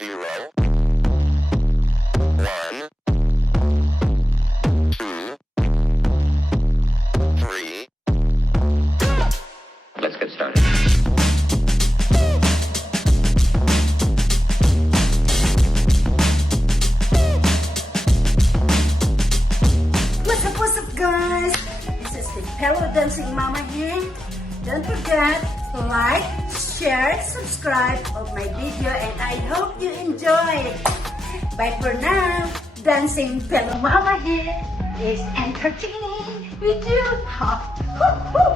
0, 1, 2, 3. Let's get started. What's up guys? This is the Hello Dancing Mama here. Don't forget to like, share, subscribe of my video and I hope you enjoy. Bye for now. Dancing Hello Mama here is entertaining with you. Ha, hoo, hoo.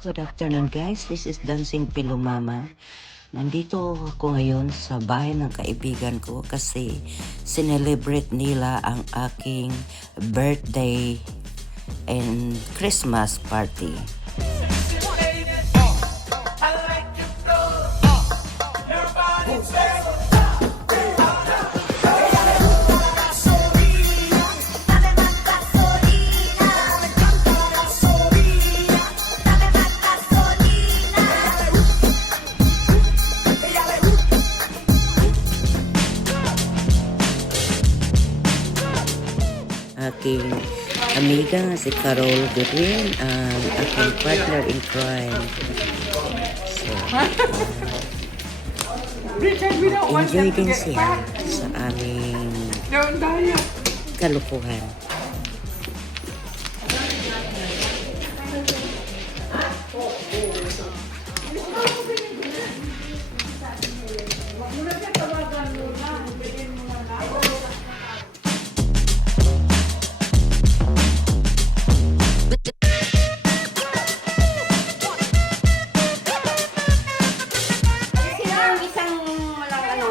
Good afternoon guys, this is Dancing Pillow Mama. Nandito ako ngayon sa bahay ng kaibigan ko kasi sinelebrate nila ang aking birthday and Christmas party. Aking amiga si Carol Goodwin, ang aking partner in crime. So, enjoy din siya sa aming kalukuhan.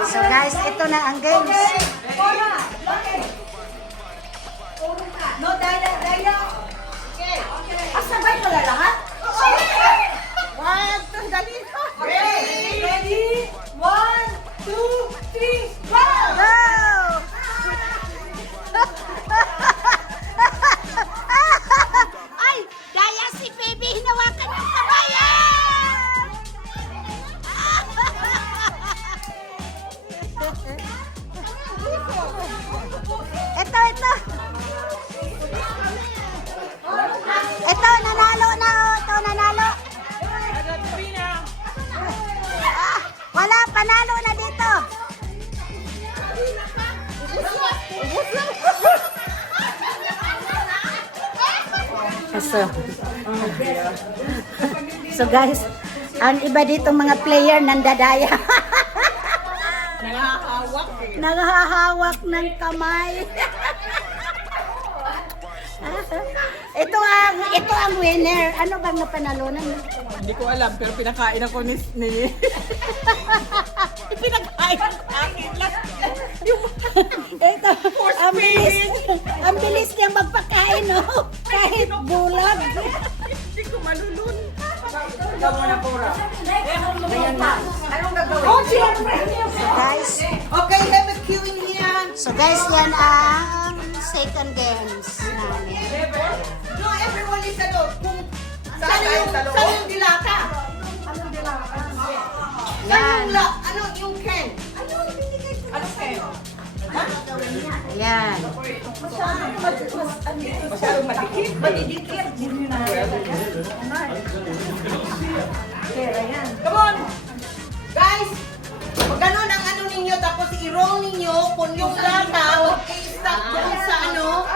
So guys, ito na ang games. No, daya. Asabay mo na lahat? One, two, dali. Ready? 1, 2, 3, go! Go! Ay, daya si baby, hinawakan ng kabayan! Ito. Ito, nanalo na. Ito, nanalo. Wala, panalo na dito. So guys, ang iba dito mga player nandadaya. Naghahawak ng kamay. ito ang winner. Ano bang napanalunan mo? Hindi ko alam, pero pinakain ako ni pinakain ako akin lang. Ito, ang bilis niya magpakain, no? Kahit bulag. Hindi ko malulun. So guys, yan ang second games namin. No, everyone is alone. Saan yung dilata? Yan. Ano yung Ken? Ano Ken? Yan. Masyadong madikit. Madidikit. Come on! Guys, pag ganun ang ano ninyo, tapos i-roll ninyo, kung yung lata, huwag i-stack doon sa ano.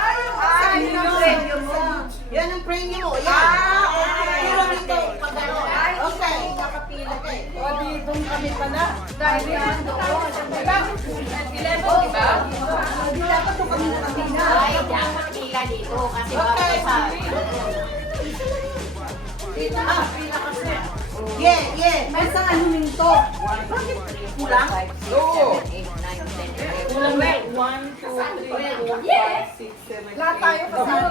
Yan ang premyo mo. Yan ang premyo mo. Yan. I-roll dito. Pag gano'n. Okay. Okay. O, dito kami pala. Dahil yan doon. Diba? 11, diba? Di dapat doon kami nakapila. Ay, dapat pila dito kasi Okay. sa Dito na. Pila kasi. Yeah. May isang ano minto. Bakit kulang? Oo. 8, 9, 10, 11. Kulang ba? 1, 2, 3, 4, 5, 6, 7, 8, 9,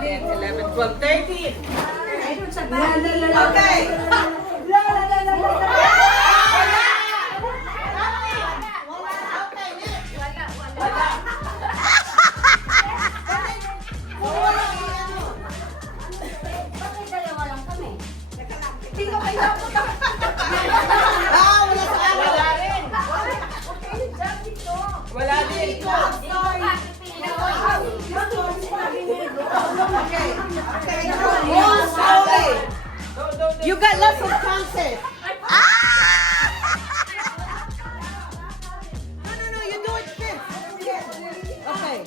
10, 11, 12, 13. Okay. Wala sa akin. Wala din. More slowly. You got lots of chances. No, you do it fifth. Okay.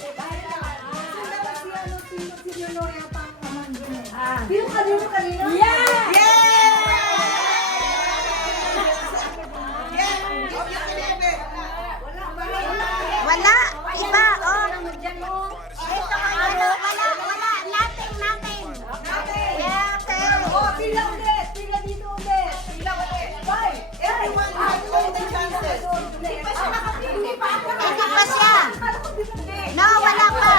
Wala, iba, oh. Ito, ano, wala, nothing. Yeah, okay. Everyone has all the chances. Hindi pa siya. No, wala pa.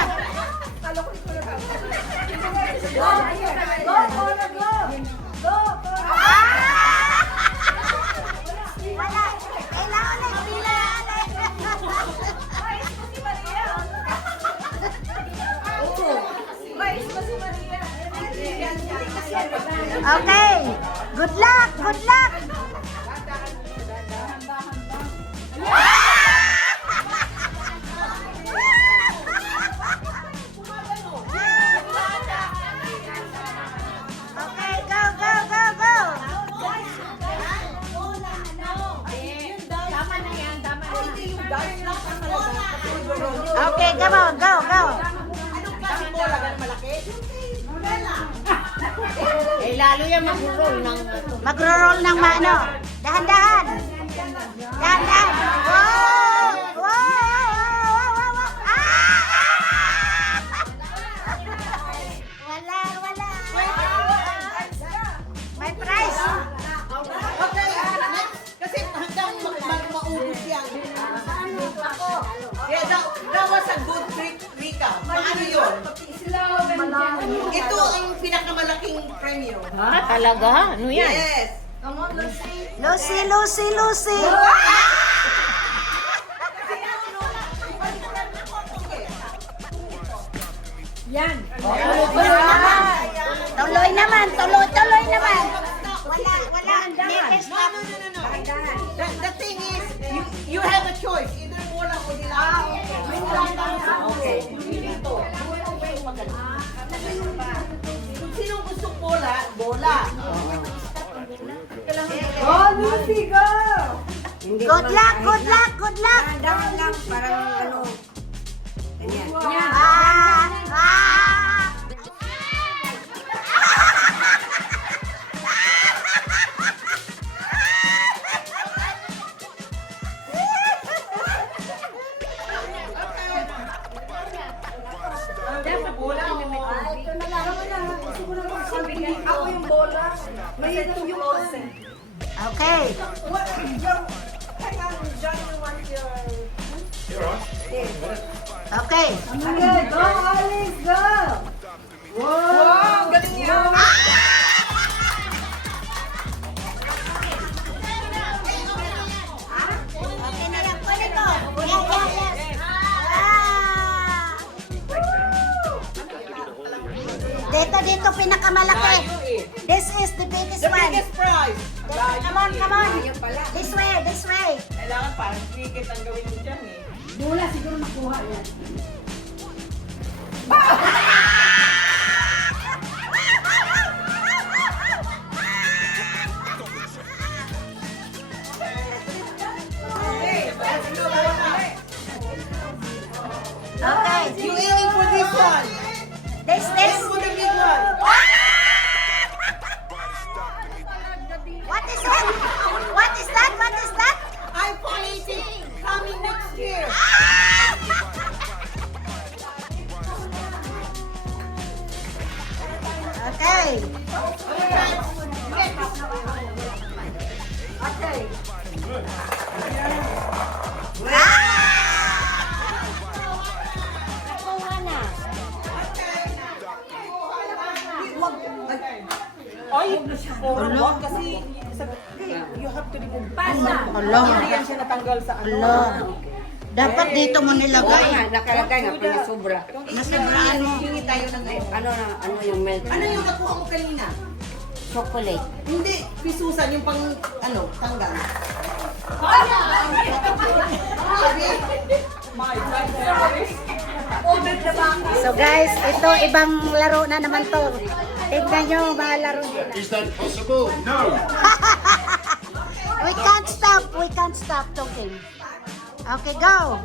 Ah! Wala. Kailangan na pila. Okay. Good luck. Okay, go. Tama na yan, tama na. Okay, come on, go. Anong klaseng bola? Ganun malaki? Eh, lalo yan mag-roll ng... Magro-roll ng mano. Dahan-dahan. Wow! Ah! Wala. May prize. Okay, next. Kasi hanggang maubos yan. Yeah, that was a good trick, Rika. Paano yun? Ito ang pinakamalaking premyo. Ha? Talaga? Ano yan? Yes. Lucy. Tuloy naman. Wala. Never stop. No. The thing is, you have a choice. Either bola o dilaw. Okay. Kung sinong gusto bola. Good luck. Dahan lang, parang ano. Ganyan. Ako yung bola. May ito yung bola. Okay. Okay. Go, Alex, go! Wow, galing niya. Okay na yan. Pwede ko. Yes. Dito pinakamalaki. This is the biggest The one. biggest prize. Come on. This way. Kailangan parang cricket ang gawin mo dyan eh. Okay. You aiming for this one. This. Aim for the big one. What is that? iPhone 18 coming next year. Okay. Wag kasi you have to remove. Hala. Hindi yan siya natanggal sa ano. Hala. Dapat dito mo nilagay. Nakalagay nga, pala sobra. Nasobraan mo. Hingi tayo ng ano yung milk. Ano yung nakuha mo kanina? Chocolate. Hindi, pisusan yung pang, tanggal. So guys, ito ibang laro na naman to. Tignan nyo, mga laro nila. Is that possible? No. We can't stop talking. Okay, go.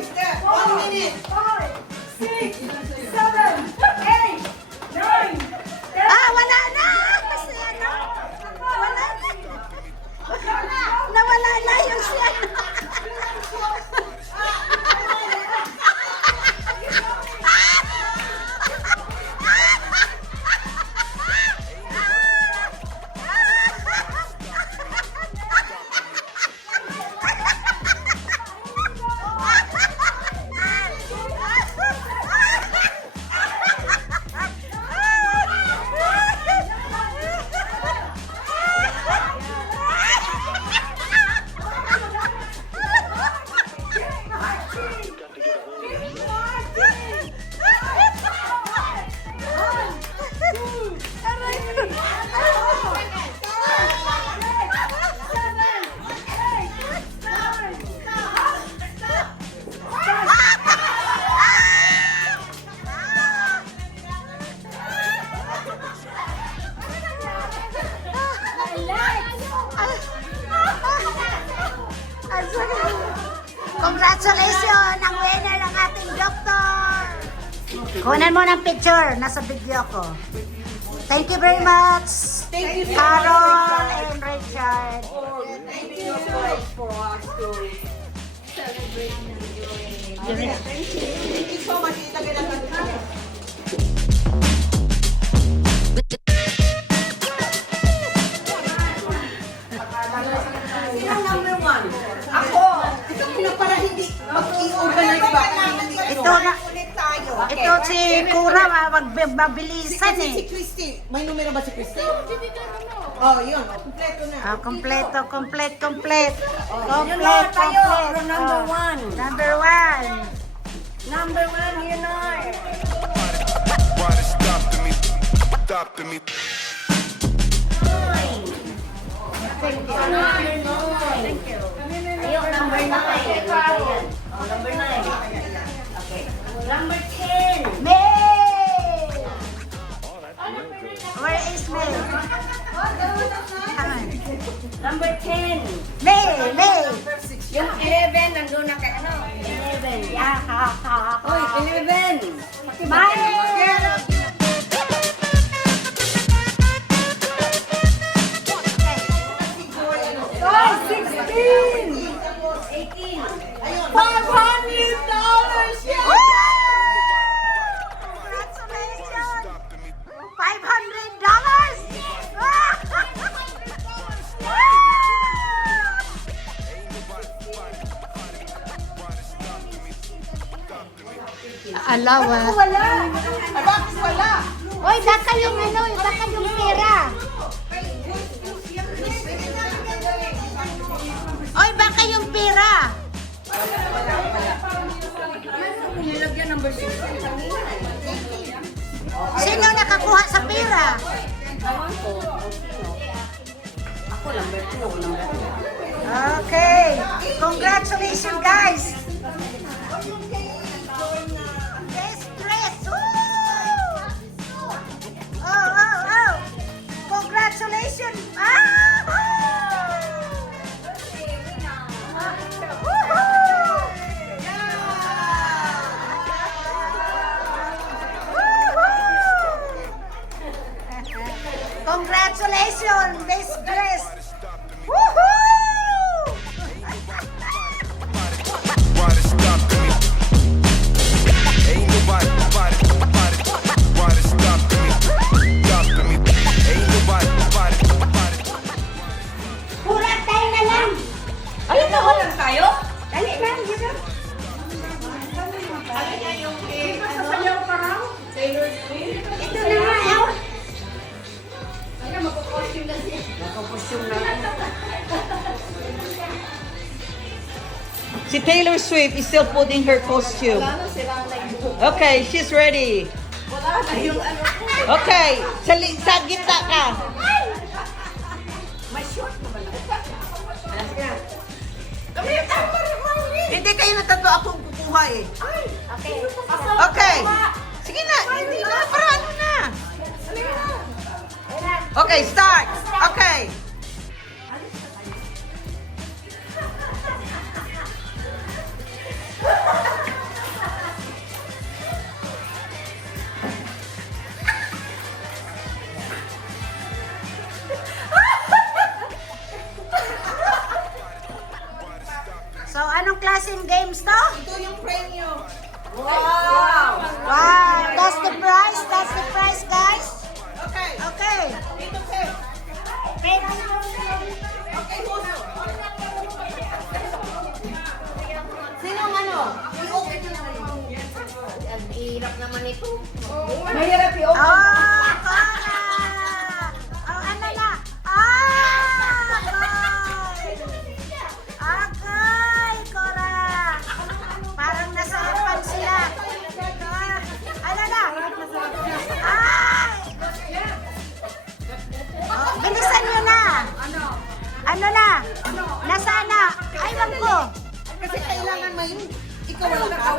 Step. 1 minute. Wala na! Kasi ano? Wala na. Nawala na yung siya. Congratulations! Ang winner ng ating doktor! Kunan mo ng picture. Nasa video ko. Thank you very much, Thank you so Carol and Richard. Thank you so much for us to celebrate. Thank you so much. Ilagay na natin. Sino ang number 1? Ako! Ito para hindi mag-i-organize ba? Ito na. Ito si Kura, mabilisan Si eh. Christy. May numero ba si Christy? Oh, yun. Kompleto na. Kompleto. Complete. tayo, number one. Number 1. Number one, yun na. Why they stopping me? Stopping me. Ayun, number 9. Oh, number 9. Okay. Number 10. May! Where is May? Number 10. May! Yung 11, nandun na kay ano? 11. Uy, 11. May! Congratulations! Alawa. Bakit wala? Oy, baka yung ano, baka yung pera. Oy, baka yung pera. Nilagyan number 6. Sino nakakuha sa pera? Ewan ko. Ako, number 2. Number 2. Okay. Congratulations, guys. Best dress. Woo! Oh. Congratulations. Congratulations, Miss Grace. Woohoo! Why they stopping me? Ain't nobody. Why they stopping me? Stopping me. Ain't nobody. Si Taylor Swift is still putting her costume. Okay, she's ready. Okay, sa gitna ka. Hindi kayo na tatlo akong kukuha eh. Okay. Sige na, hindi na, para ano na. Okay, start. Okay. So, anong klaseng games to? Ito yung premyo. Wow! That's the prize? That's the prize, guys? Okay. Okay. Dito, Sir. Okay, Huso. Sinong ano? I-open nyo naman. Ang hirap naman ito. Mahirap i-open. Oh, Cora! Oh, ano na? Agay, Cora! Parang nasarapan sila. Ano na? Ay! Oh, bilisan nyo na. Ano na? Nasaan na? Aywan ko. Kasi kailangan may ikaw wala ka.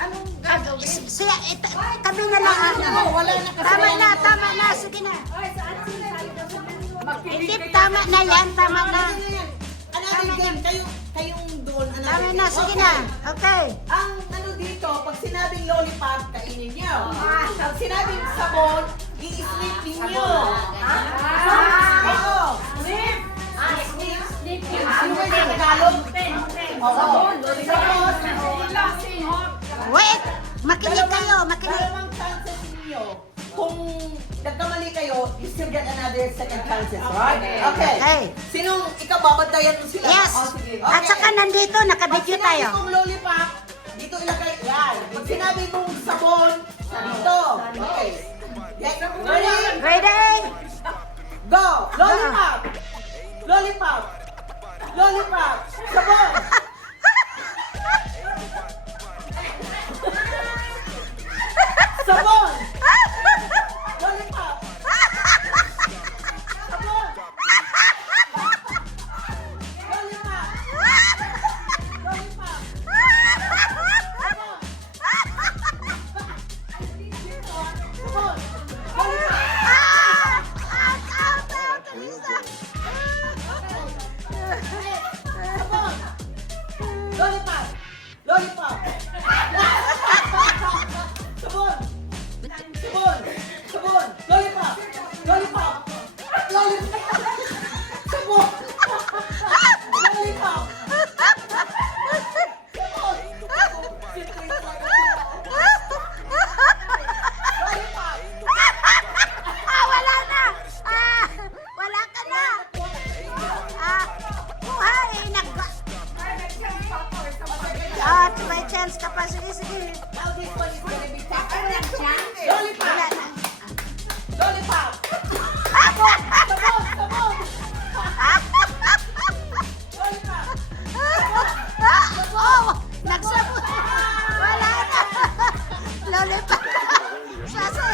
Anong gagawin? Siya, kami na lang. Wala na kasi. Tama na. Sige na. Hindi, tama na yan. Tama na. Another game. Kayong doon. Tama na. Sige na. Okay. Ang ano dito, pag sinabing lollipop, kainin niyo. Pag sinabing sabon, i-snip ninyo. Oo. Snip. Snip. Ano ba yung Tagalog? Sabon. Wait. Makinig kayo. Makinig. Dalawang chances ninyo. Kung nagkamali kayo, you still get another second chances, right? Okay. Okay. Sinong ikaw babantayan mo sila? Yes. Oh, sige. At Okay. saka nandito, Pag nakabidyo sinabi tayo. kong lollipop, dito ilagay yan. Pag sinabi mong sabon, dito. Okay. Yes. Ready? Ready? Go! Lollipop! Lollipop! Lollipop! Sabon! Sabon! Lollipop! Sabon! Lollipop! Lollipop! Sabon! Lollipop! Sabon! Lollipop! Lollipop! Sabon! Sabon! Sabon! Lollipop! Lollipop! Lollipop! Sabon! Lollipop! Wala na. Wala ka na. Kuha eh. May chance ka pa. Sige. Now this one is gonna be tough. Lollipop! Lollipop! Sabon! Sabon! Sabon! Lollipop! Oh, nagsabot. Wala na. Lollipop. Sasa.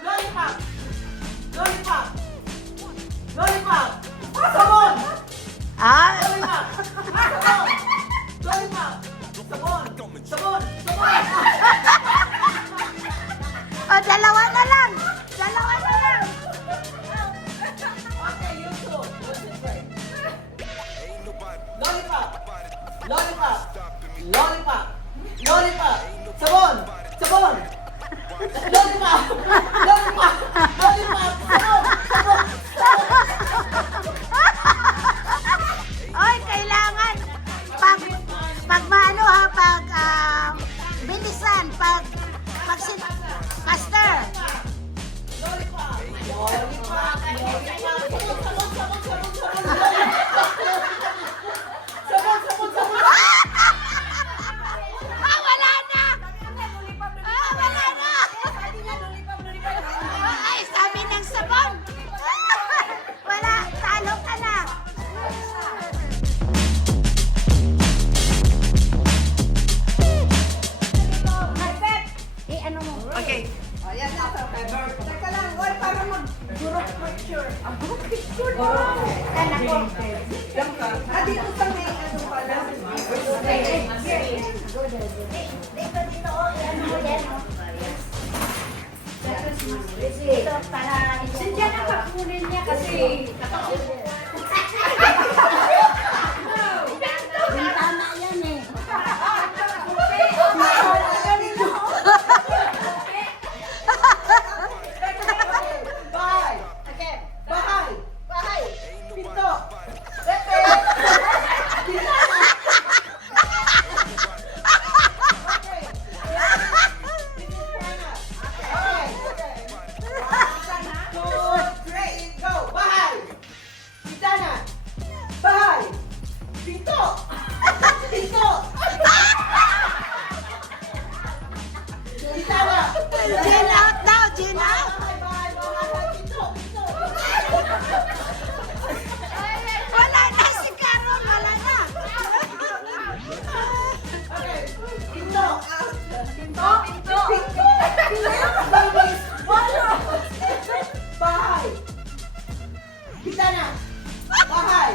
Lollipop! Lollipop! Lollipop! Sabon! Lollipop! Sabon! Lollipop! Sabon! Sabon! Sabon! Oh, dalawa na lang. Dalawa na lang. Okay, you two. What's it say? Lollipop! Lollipop! Lollipop! Lollipop! Sabon! Sabon! Lollipop! Lollipop! Lollipop! Sabon! Sabon! Oy, kailangan pag maano ha, bilisan, pag faster. Lollipop! Lollipop! Lollipop! Sabon! Sabon! Sabon! Sabon! Sabon! Sabon! Sabon! Sabon! Sabon! Teka lang, oy, para mag-group picture. Ang group picture na. Dito sa may ano pala. Ito para Sindihan na pagkunin niya kasi tama yan eh. Bahay. Bahay. Bahay. Pinto. Pepe. Bintana. Okay. Two, three, go. Bahay. Bintana. Bahay. Pinto. Pinto. Bintana. Gin out now, gin out. Bahay, bahay, pinto, pinto. Wala na si Carol, wala na. Okay. Pinto. Pinto. Pinto. Pinto. Bahay. Bintana. Bahay.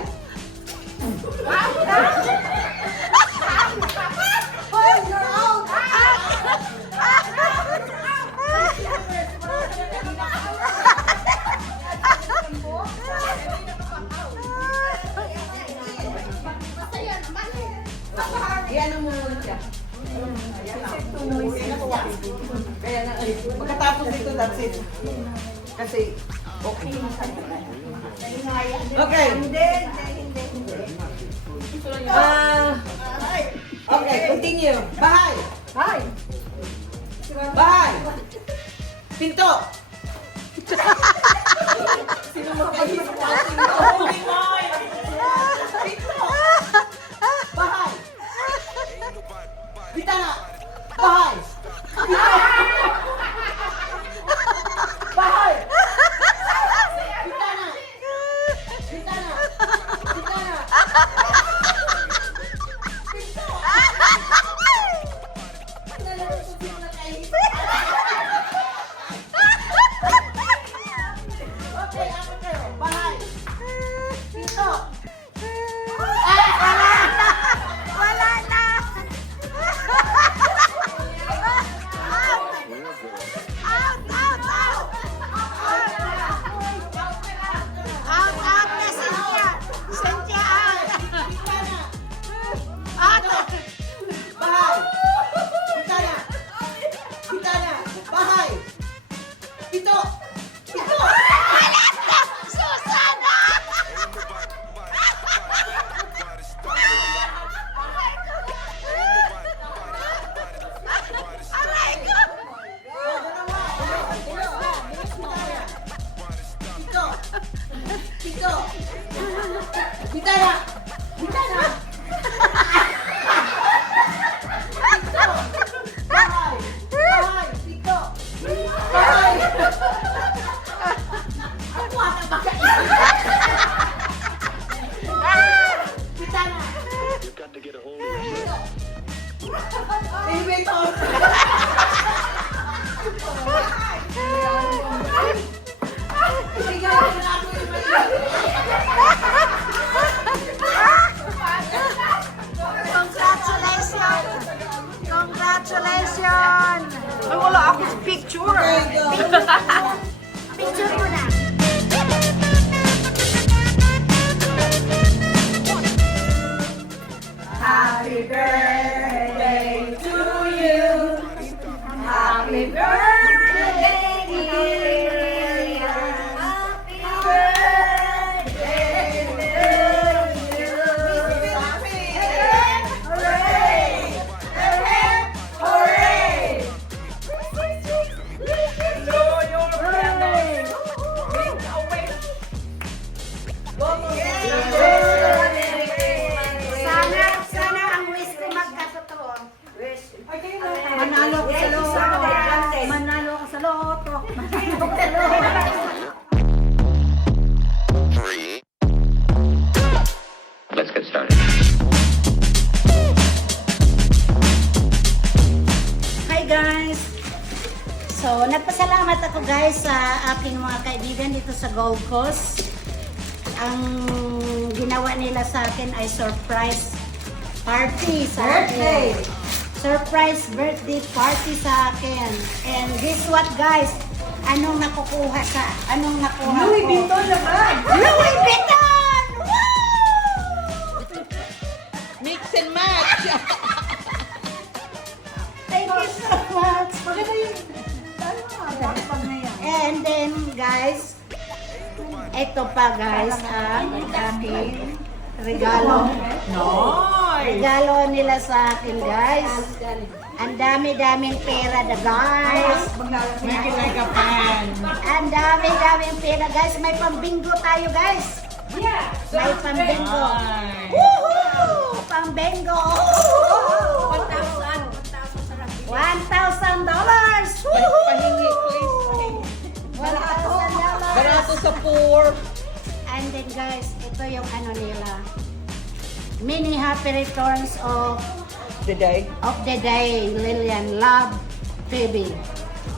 Hoy, you're out. Yan ang muna siya. Kaya na, pagkatapos dito, that's it. Kasi, okay. Okay. Okay, continue. Bahay. Bahay. Bahay. Pinto. Sino makaisip na pinto? Pinto. Bahay. Bintana. Bahay. Bahay. Bintana. Bintana. Bintana. Pinto. Okay, ako kayo. Bahay. Pinto. Wala na. Out, out, out. Out, out na Cynthia. Cynthia, out. Out. Bahay. Bintana. Bintana. Bahay. Pinto. Pinto. Susana! Aray ko! Pinto. Pinto. Bintana. Bintana. Pinto. Bahay. Bahay. Pinto. Bahay. Ako ang nabakain. Bintana. Elevator. Bigyan mo na ako yung Congratulations! Congratulations! Ay, wala akong picture. Picture mo na. Happy birthday to you. Happy birthday, dear. Happy birthday to you. Hooray! Hooray! Hooray! Sana ang wish ko So, nagpasalamat ako guys sa aking mga kaibigan dito sa Gold Coast. Ang ginawa nila sa akin ay surprise party sa akin. Surprise birthday party sa akin. And guess what guys? Anong nakuha ko? Louis Vuitton naman! Louis Vuitton! Woo! Mix and match. Thank you so much. And then guys, ito pa guys ang aking regalo. Regalo nila sa akin guys. Ang dami-daming pera na guys. Make it like a pan. Ang dami-daming pera guys. May pambingo tayo guys. May pambingo. Woohoo! Pambingo. $1,000. Woohoo! Pahingi, please. Pahingi. $1,000. Barato sa poor. And then guys, ito yung ano nila. Mini happy returns of The day. the day, Lillian. Love, Phoebe.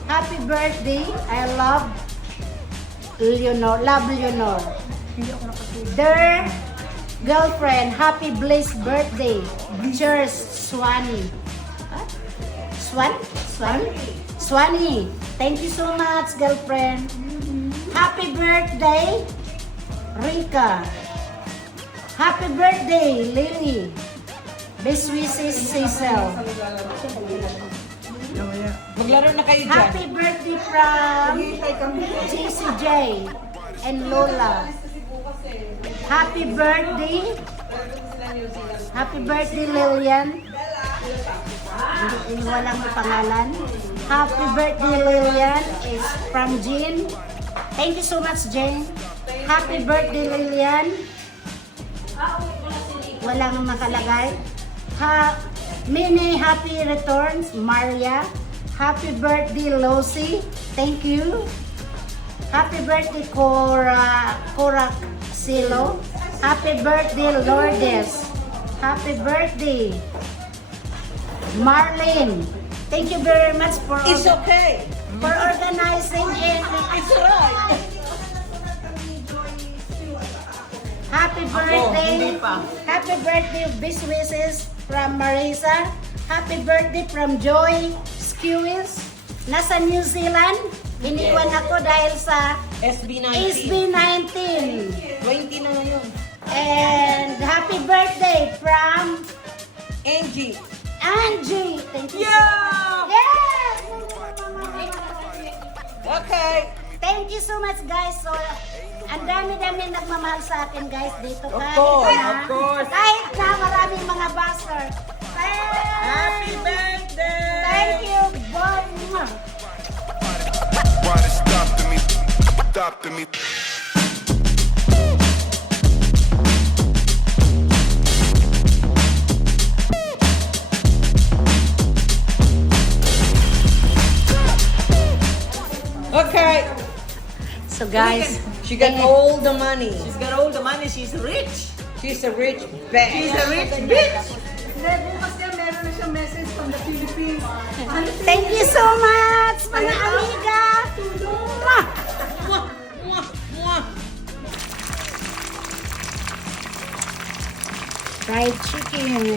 Happy birthday. I love Leonor. Love Leonor. Their girlfriend. Happy blessed birthday. Cheers, Swanee. Huh? Swanee. Thank you so much, girlfriend. Happy birthday, Rika. Happy birthday, Lily. Best wishes, Cecil. Maglaro na kayo dyan. Happy birthday from JCJ and Lola. Happy birthday. Happy birthday, Lillian. Hindi walang pangalan. Happy birthday, Lillian is from Jean. Thank you so much, Jane. Happy birthday, Lillian. Walang makalagay. Many happy returns, Maria. Happy birthday, Lucy. Thank you. Happy birthday, Cora Silo. Happy birthday, Lourdes. Happy birthday, Marlene. Thank you very much for It's okay. organizing and It's alright. happy hindi birthday. pa. Happy birthday, best wishes from Marisa. Happy birthday from Joy Skewis. Nasa New Zealand. Iniwan ako dahil sa SB19. SB19. 20 na ngayon. And happy birthday from Angie. Angie. Thank you. Yeah! Yes! Okay. Thank you so much guys. So, ang dami-dami nagmamahal sa akin guys dito. Of Kahit course, na, of course. Kahit na maraming mga buzzer. Happy birthday! Thank you. Bye. Why they stopping me? Stopping me. Okay. So guys, She got all the money. She's got all the money. She's rich. She's a rich bitch. She's a rich bitch. Bukas yan, meron na siyang message from the Philippines. thank you so much mga amiga. Mwah! Mwah, mwah, mwah. Fried chicken.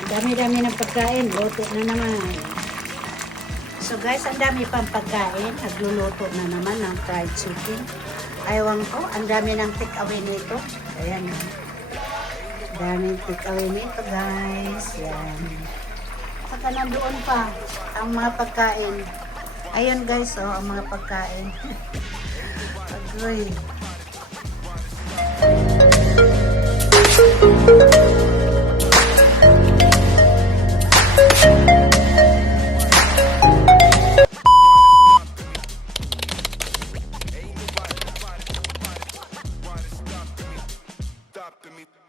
Ang dami-dami ng pagkain. Luto na naman. So guys, ang dami pang pagkain. Nagluluto na naman ng fried chicken. Aywan ko, ang dami ng take-away nito. Ayan. Daming take-away nito guys. Yan. Saka nandoon pa ang mga pagkain. Ayun guys, oh, ang mga pagkain. Agoy. Stopping me.